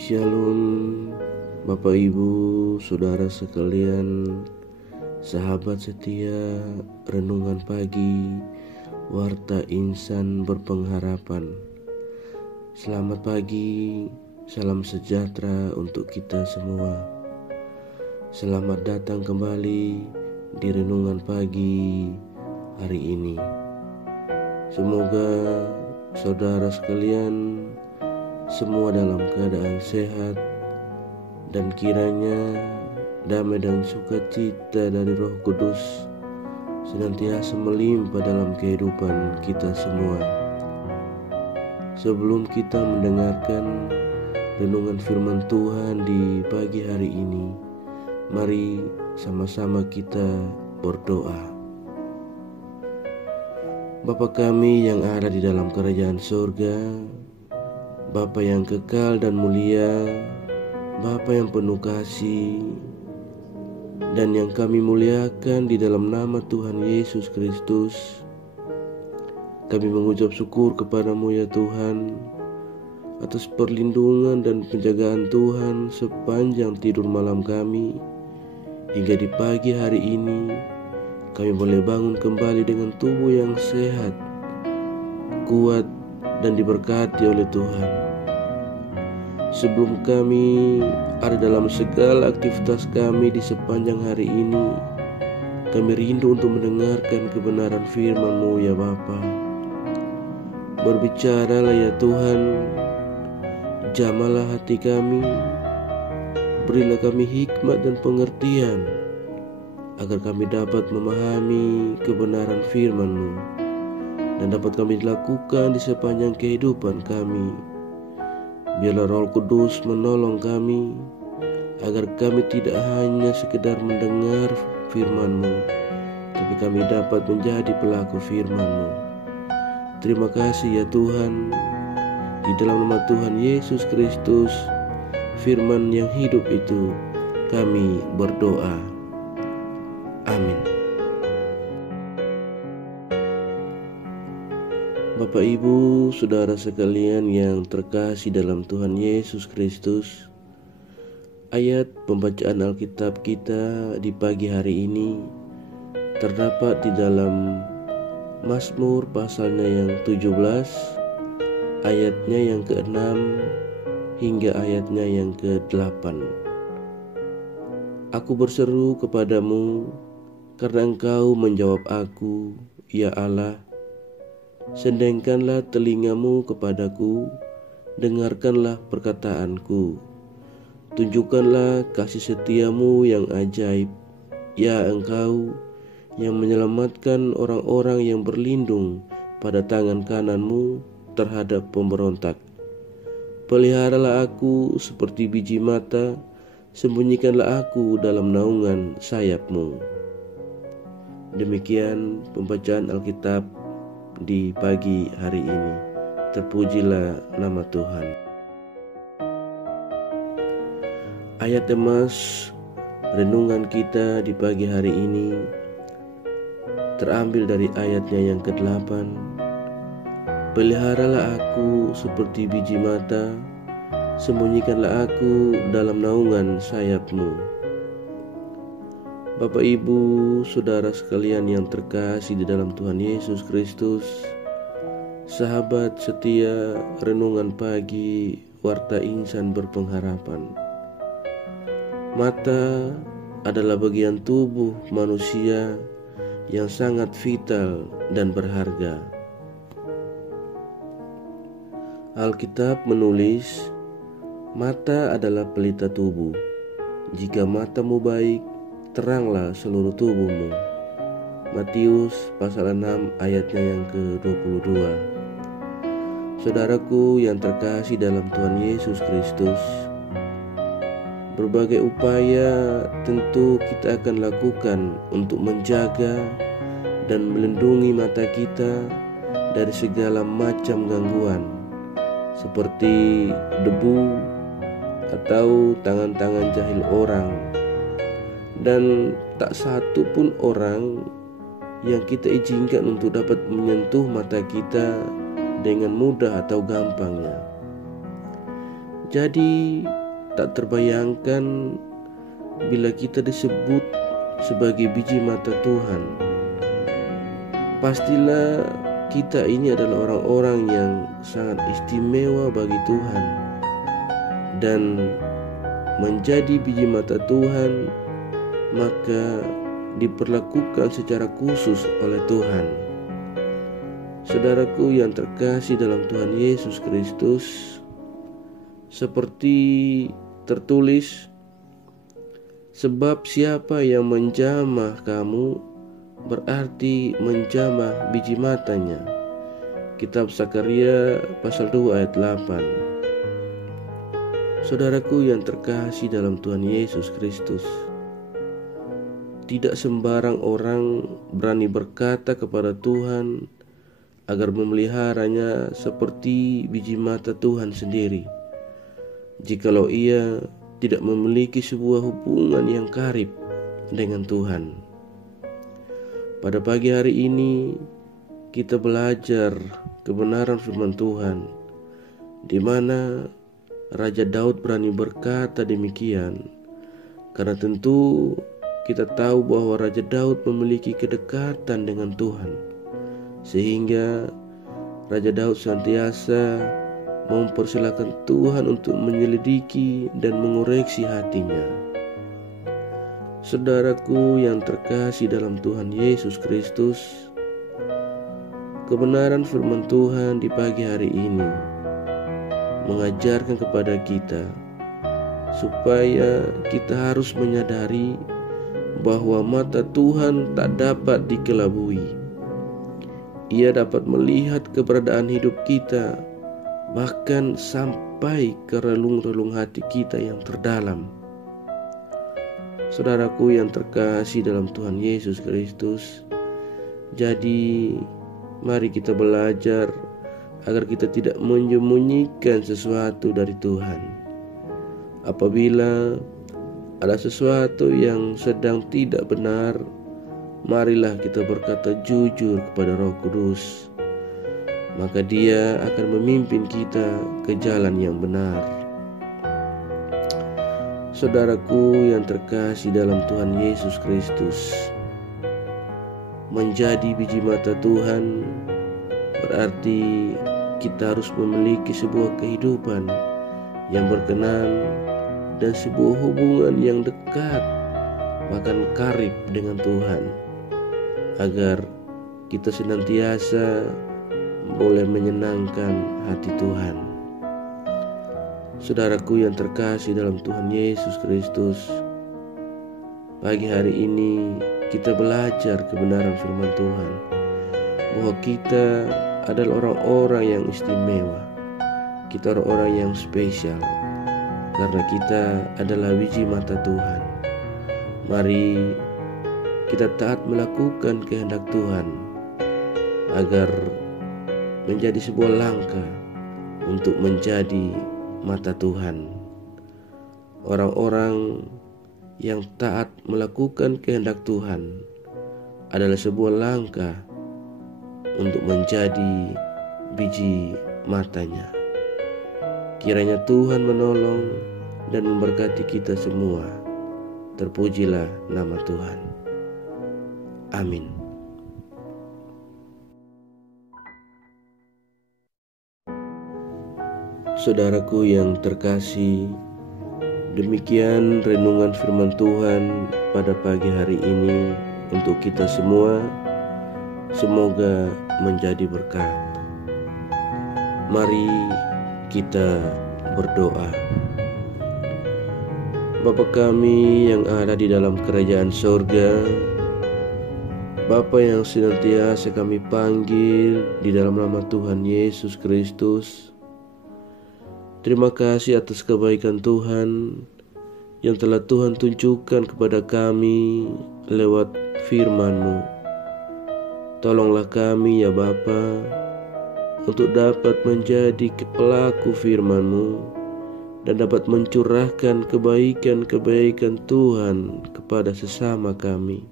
Shalom, Bapak Ibu, Saudara sekalian, sahabat setia renungan pagi, Warta Insan Berpengharapan. Selamat pagi, salam sejahtera untuk kita semua. Selamat datang kembali di renungan pagi hari ini. Semoga saudara sekalian semua dalam keadaan sehat, dan kiranya damai dan sukacita dari Roh Kudus senantiasa melimpah dalam kehidupan kita semua. Sebelum kita mendengarkan renungan firman Tuhan di pagi hari ini, mari sama-sama kita berdoa. Bapa kami yang ada di dalam kerajaan surga, Bapa yang kekal dan mulia, Bapa yang penuh kasih, dan yang kami muliakan di dalam nama Tuhan Yesus Kristus, kami mengucap syukur kepadamu ya Tuhan, atas perlindungan dan penjagaan Tuhan sepanjang tidur malam kami, hingga di pagi hari ini kami boleh bangun kembali dengan tubuh yang sehat, kuat, dan diberkati oleh Tuhan. Sebelum kami ada dalam segala aktivitas kami di sepanjang hari ini, kami rindu untuk mendengarkan kebenaran firman-Mu ya Bapa. Berbicaralah ya Tuhan, jamalah hati kami, berilah kami hikmat dan pengertian, agar kami dapat memahami kebenaran firman-Mu dan dapat kami lakukan di sepanjang kehidupan kami. Biarlah Roh Kudus menolong kami, agar kami tidak hanya sekedar mendengar firman-Mu, tapi kami dapat menjadi pelaku firman-Mu. Terima kasih ya Tuhan, di dalam nama Tuhan Yesus Kristus, firman yang hidup itu, kami berdoa. Amin. Bapak Ibu, Saudara sekalian yang terkasih dalam Tuhan Yesus Kristus, ayat pembacaan Alkitab kita di pagi hari ini terdapat di dalam Mazmur pasalnya yang 17, ayatnya yang ke-6 hingga ayatnya yang ke-8. Aku berseru kepadamu karena Engkau menjawab aku, ya Allah. Sendengkanlah telingamu kepadaku, dengarkanlah perkataanku. Tunjukkanlah kasih setiamu yang ajaib, ya Engkau yang menyelamatkan orang-orang yang berlindung pada tangan kananmu terhadap pemberontak. Peliharalah aku seperti biji mata, sembunyikanlah aku dalam naungan sayapmu. Demikian pembacaan Alkitab di pagi hari ini. Terpujilah nama Tuhan. Ayat emas renungan kita di pagi hari ini terambil dari ayatnya yang ke-8. Peliharalah aku seperti biji mata, sembunyikanlah aku dalam naungan sayapmu. Bapak Ibu, Saudara sekalian yang terkasih di dalam Tuhan Yesus Kristus, sahabat setia renungan pagi, Warta Insan Berpengharapan. Mata adalah bagian tubuh manusia yang sangat vital dan berharga. Alkitab menulis, mata adalah pelita tubuh. Jika matamu baik, teranglah seluruh tubuhmu. Matius pasal 6 ayatnya yang ke-22. Saudaraku yang terkasih dalam Tuhan Yesus Kristus, berbagai upaya tentu kita akan lakukan untuk menjaga dan melindungi mata kita dari segala macam gangguan, seperti debu atau tangan-tangan jahil orang. Dan tak satu pun orang yang kita izinkan untuk dapat menyentuh mata kita dengan mudah atau gampangnya. Jadi tak terbayangkan bila kita disebut sebagai biji mata Tuhan. Pastilah kita ini adalah orang-orang yang sangat istimewa bagi Tuhan. Dan menjadi biji mata Tuhan maka diperlakukan secara khusus oleh Tuhan. Saudaraku yang terkasih dalam Tuhan Yesus Kristus, seperti tertulis, sebab siapa yang menjamah kamu berarti menjamah biji matanya. Kitab Zakaria pasal 2 ayat 8. Saudaraku yang terkasih dalam Tuhan Yesus Kristus, tidak sembarang orang berani berkata kepada Tuhan agar memeliharanya seperti biji mata Tuhan sendiri, jikalau ia tidak memiliki sebuah hubungan yang karib dengan Tuhan. Pada pagi hari ini kita belajar kebenaran firman Tuhan, di mana Raja Daud berani berkata demikian, karena tentu kita tahu bahwa Raja Daud memiliki kedekatan dengan Tuhan, sehingga Raja Daud senantiasa mempersilahkan Tuhan untuk menyelidiki dan mengoreksi hatinya. Saudaraku yang terkasih dalam Tuhan Yesus Kristus, kebenaran firman Tuhan di pagi hari ini mengajarkan kepada kita supaya kita harus menyadari bahwa mata Tuhan tak dapat dikelabui. Ia dapat melihat keberadaan hidup kita, bahkan sampai ke relung-relung hati kita yang terdalam. Saudaraku yang terkasih dalam Tuhan Yesus Kristus, jadi mari kita belajar agar kita tidak menyembunyikan sesuatu dari Tuhan. Apabila ada sesuatu yang sedang tidak benar, marilah kita berkata jujur kepada Roh Kudus, maka Dia akan memimpin kita ke jalan yang benar. Saudaraku yang terkasih dalam Tuhan Yesus Kristus, menjadi biji mata Tuhan berarti kita harus memiliki sebuah kehidupan yang berkenan dan sebuah hubungan yang dekat, bahkan karib dengan Tuhan, agar kita senantiasa boleh menyenangkan hati Tuhan. Saudaraku yang terkasih dalam Tuhan Yesus Kristus, pagi hari ini kita belajar kebenaran firman Tuhan, bahwa kita adalah orang-orang yang istimewa. Kita orang-orang yang spesial, karena kita adalah biji mata Tuhan. Mari kita taat melakukan kehendak Tuhan, agar menjadi sebuah langkah untuk menjadi mata Tuhan. Orang-orang yang taat melakukan kehendak Tuhan adalah sebuah langkah untuk menjadi biji matanya. Kiranya Tuhan menolong dan memberkati kita semua. Terpujilah nama Tuhan. Amin. Saudaraku yang terkasih, demikian renungan firman Tuhan pada pagi hari ini untuk kita semua. Semoga menjadi berkat. Mari kita berdoa. Bapa kami yang ada di dalam kerajaan sorga, Bapa yang senantiasa kami panggil di dalam nama Tuhan Yesus Kristus, terima kasih atas kebaikan Tuhan yang telah Tuhan tunjukkan kepada kami lewat firman-Mu. Tolonglah kami ya Bapa, untuk dapat menjadi pelaku firman-Mu dan dapat mencurahkan kebaikan-kebaikan Tuhan kepada sesama kami.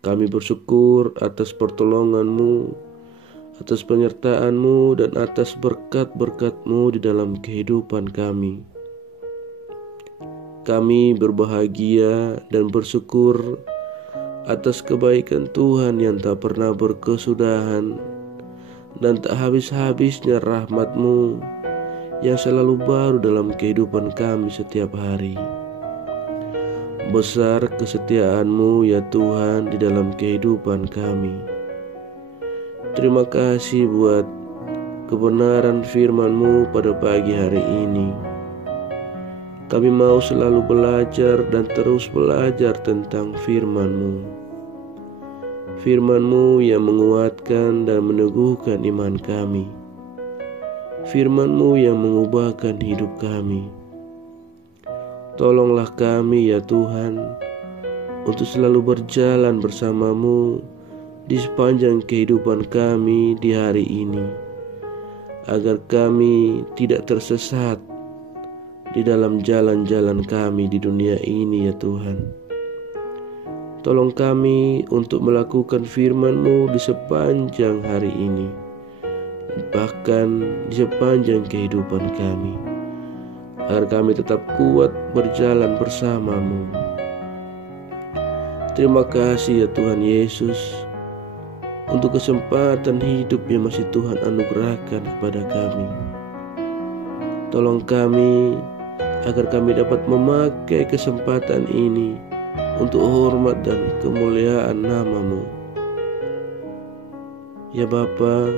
Kami bersyukur atas pertolongan-Mu, atas penyertaan-Mu dan atas berkat-berkat-Mu di dalam kehidupan kami. Kami berbahagia dan bersyukur atas kebaikan Tuhan yang tak pernah berkesudahan dan tak habis-habisnya rahmat-Mu yang selalu baru dalam kehidupan kami setiap hari. Besar kesetiaan-Mu ya Tuhan di dalam kehidupan kami. Terima kasih buat kebenaran firman-Mu pada pagi hari ini. Kami mau selalu belajar dan terus belajar tentang firman-Mu. Firman-Mu yang menguatkan dan meneguhkan iman kami. Firman-Mu yang mengubahkan hidup kami. Tolonglah kami ya Tuhan untuk selalu berjalan bersama-Mu di sepanjang kehidupan kami di hari ini, agar kami tidak tersesat di dalam jalan-jalan kami di dunia ini ya Tuhan. Tolong kami untuk melakukan firman-Mu di sepanjang hari ini, bahkan di sepanjang kehidupan kami, agar kami tetap kuat berjalan bersama-Mu. Terima kasih ya Tuhan Yesus untuk kesempatan hidup yang masih Tuhan anugerahkan kepada kami. Tolong kami agar kami dapat memakai kesempatan ini untuk hormat dan kemuliaan nama-Mu. Ya Bapa,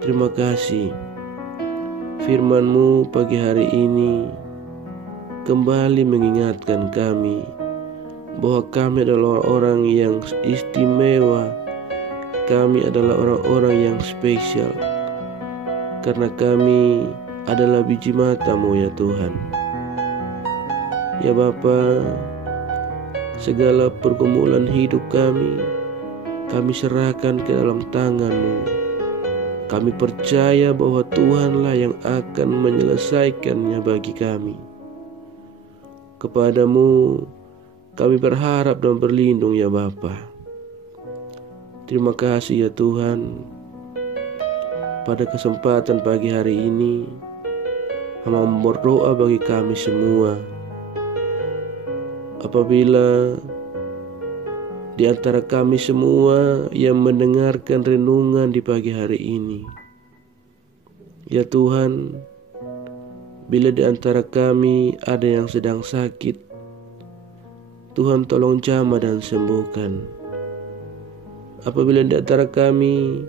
terima kasih. Firman-Mu pagi hari ini kembali mengingatkan kami bahwa kami adalah orang yang istimewa. Kami adalah orang-orang yang spesial, karena kami adalah biji mata-Mu ya Tuhan. Ya Bapa, segala pergumulan hidup kami serahkan ke dalam tangan-Mu. Kami percaya bahwa Tuhanlah yang akan menyelesaikannya bagi kami. Kepadamu kami berharap dan berlindung ya Bapa. Terima kasih ya Tuhan. Pada kesempatan pagi hari ini, hamba berdoa bagi kami semua. Apabila di antara kami semua yang mendengarkan renungan di pagi hari ini, ya Tuhan, bila di antara kami ada yang sedang sakit, Tuhan tolong jamah dan sembuhkan. Apabila di antara kami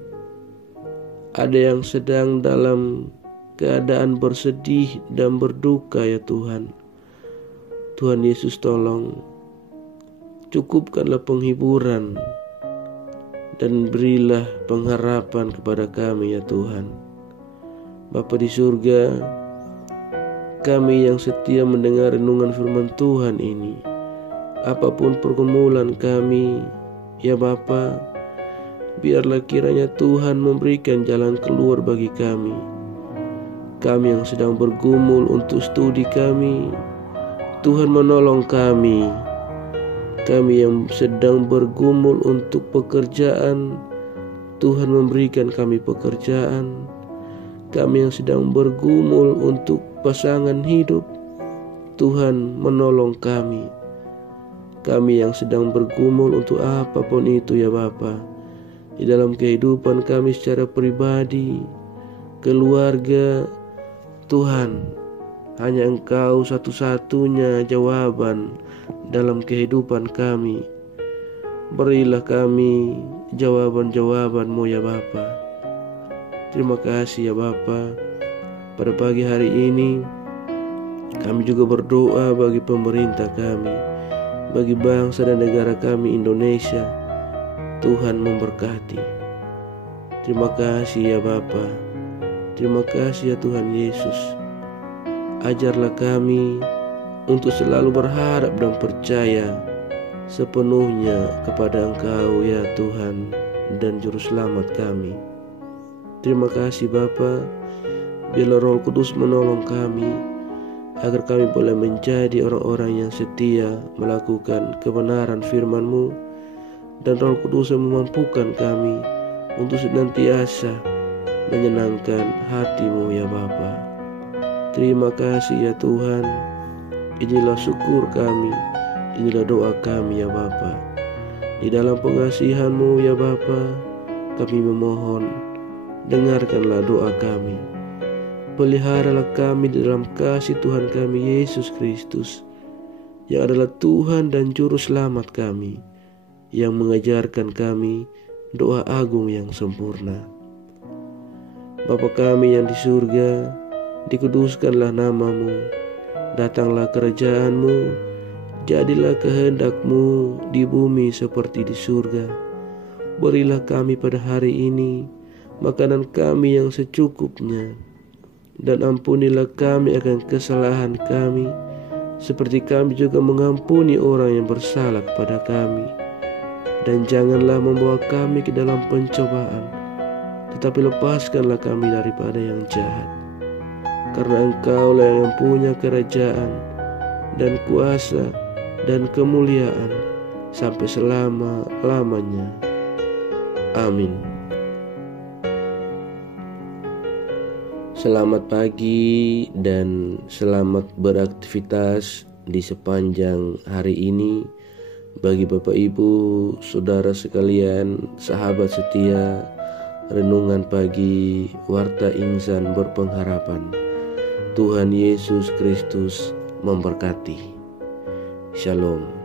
ada yang sedang dalam keadaan bersedih dan berduka ya Tuhan, Tuhan Yesus tolong cukupkanlah penghiburan dan berilah pengharapan kepada kami ya Tuhan. Bapa di surga, kami yang setia mendengar renungan firman Tuhan ini, apapun pergumulan kami ya Bapa, biarlah kiranya Tuhan memberikan jalan keluar bagi kami. Kami yang sedang bergumul untuk studi kami, Tuhan menolong kami. Kami yang sedang bergumul untuk pekerjaan, Tuhan memberikan kami pekerjaan. Kami yang sedang bergumul untuk pasangan hidup, Tuhan menolong kami. Kami yang sedang bergumul untuk apapun itu ya Bapa, di dalam kehidupan kami secara pribadi, keluarga, Tuhan, hanya Engkau satu-satunya jawaban dalam kehidupan kami. Berilah kami jawaban-jawaban-Mu ya Bapa. Terima kasih ya Bapa. Pada pagi hari ini kami juga berdoa bagi pemerintah kami, bagi bangsa dan negara kami Indonesia. Tuhan memberkati. Terima kasih ya Bapa. Terima kasih ya Tuhan Yesus. Ajarlah kami untuk selalu berharap dan percaya sepenuhnya kepada Engkau ya Tuhan dan Juru Selamat kami. Terima kasih Bapa. Biarlah Roh Kudus menolong kami agar kami boleh menjadi orang-orang yang setia melakukan kebenaran firman-Mu, dan Roh Kudus yang memampukan kami untuk senantiasa menyenangkan hati-Mu ya Bapa. Terima kasih ya Tuhan. Inilah syukur kami, inilah doa kami ya Bapa. Di dalam pengasihan-Mu ya Bapa, kami memohon, dengarkanlah doa kami. Peliharalah kami di dalam kasih Tuhan kami Yesus Kristus, yang adalah Tuhan dan Juru Selamat kami, yang mengajarkan kami doa agung yang sempurna. Bapa kami yang di surga, dikuduskanlah nama-Mu, datanglah kerajaan-Mu, jadilah kehendak-Mu di bumi seperti di surga. Berilah kami pada hari ini makanan kami yang secukupnya, dan ampunilah kami akan kesalahan kami, seperti kami juga mengampuni orang yang bersalah kepada kami. Dan janganlah membawa kami ke dalam pencobaan, tetapi lepaskanlah kami daripada yang jahat. Karena Engkaulah yang punya kerajaan dan kuasa dan kemuliaan sampai selama-lamanya. Amin. Selamat pagi dan selamat beraktivitas di sepanjang hari ini. Bagi Bapak Ibu, saudara sekalian, sahabat setia, renungan pagi Warta Insan Berpengharapan. Tuhan Yesus Kristus memberkati. Shalom.